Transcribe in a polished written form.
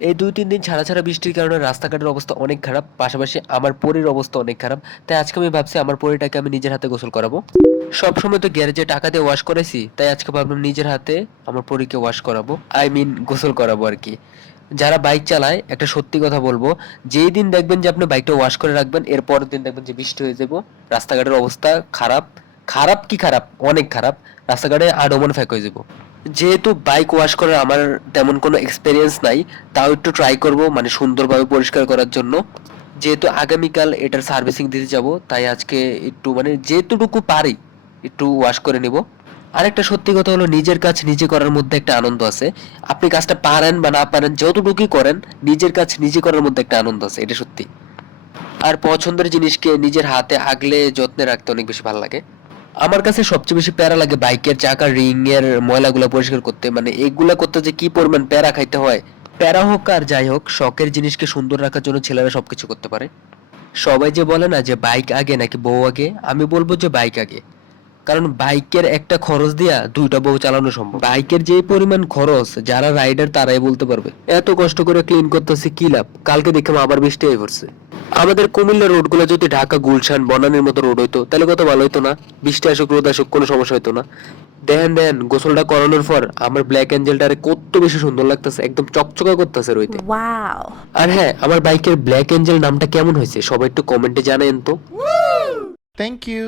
এই ২-৩ দিন ছাড়া ছাড়া বৃষ্টির কারণে রাস্তাঘাটের অবস্থা অনেক খারাপ, পাশাপাশি আমার পরীর অবস্থা অনেক খারাপ। তাই আজকে আমি ভাবছি আমার পরীটাকে আমি নিজের হাতে গোসল করাবো। সবসময় তো গ্যারেজে টাকা দিয়ে ওয়াশ করেছি, তাই আজকে ভাবলাম নিজের হাতে আমার পরীকে ওয়াশ করাবো, আই মিন গোসল করাবো আর কি। যারা বাইক চালায় একটা সত্যি কথা বলবো, যেই দিন দেখবেন যে আপনি বাইকটা ওয়াশ করে রাখবেন এর পরের দিন দেখবেন যে বৃষ্টি হয়ে যাবো, রাস্তাঘাটের অবস্থা খারাপ। খারাপ কি খারাপ, অনেক খারাপ। রাস্তাঘাটে আডমন ফেক হয়ে যাবো। যেহেতু বাইক ওয়াশ করার আমার তেমন কোনো এক্সপেরিয়েন্স নাই, তাও একটু ট্রাই করব মানে সুন্দরভাবে পরিষ্কার করার জন্য। যেহেতু আগামীকাল এটার সার্ভিসিং দিতে যাব, তাই আজকে একটু মানে যেটুকু পারি একটু ওয়াশ করে নিব। আরেকটা সত্যি কথা হলো, নিজের কাজ নিজে করার মধ্যে একটা আনন্দ আছে। আপনি কাজটা পারেন বা না পারেন, যতটুকুই করেন নিজের কাজ নিজে করার মধ্যে একটা আনন্দ আছে, এটা সত্যি। আর পছন্দের জিনিসকে নিজের হাতে আগলে যত্নে রাখতে অনেক বেশি ভালো লাগে। আমার কাছে সবচেয়ে বেশি প্যারা লাগে বাইকের চাকার রিং এর ময়লাগুলো পরিষ্কার করতে, মানে এগুলা করতে যে কি পরিমাণ প্যারা খাইতে হয়। প্যারা হোক আর যাই হোক, শখের জিনিসকে সুন্দর রাখার জন্য ছেলেরা সবকিছু করতে পারে। সবাই যে বলে না যে বাইক আগে নাকি বউ আগে, আমি বলবো যে বাইক আগে। কারণ বাইকের একটা খরচ দিয়া দুইটা বউ চালানো সম্ভব। বাইকের যে পরিমাণ খরচ যারা রাইডার তারাই বলতে পারবে। এত কষ্ট করে ক্লিন করতেছি কি লাভ, কালকে দেখলাম আবার বৃষ্টি হয়ে পড়ছে। আমাদের কুমিল্লা রোড গুলো যদি ঢাকা গুলশান বনানীর মতো রোড হইতো তাহলে কত ভালো হইতো না? বৃষ্টি আসুক রোদ আসুক কোনো সমস্যা হইতো না। দেন দেন গোসলটা করানোর পর আমার ব্ল্যাক এঞ্জেলটারে কত বেশি সুন্দর লাগতেছে, একদম চকচকা করতেছে রইতে। Wow. আর হ্যাঁ, আমার বাইকের ব্ল্যাক এঞ্জেল নামটা কেমন হয়েছে সবাই একটু কমেন্টে জানেন তো। Thank you.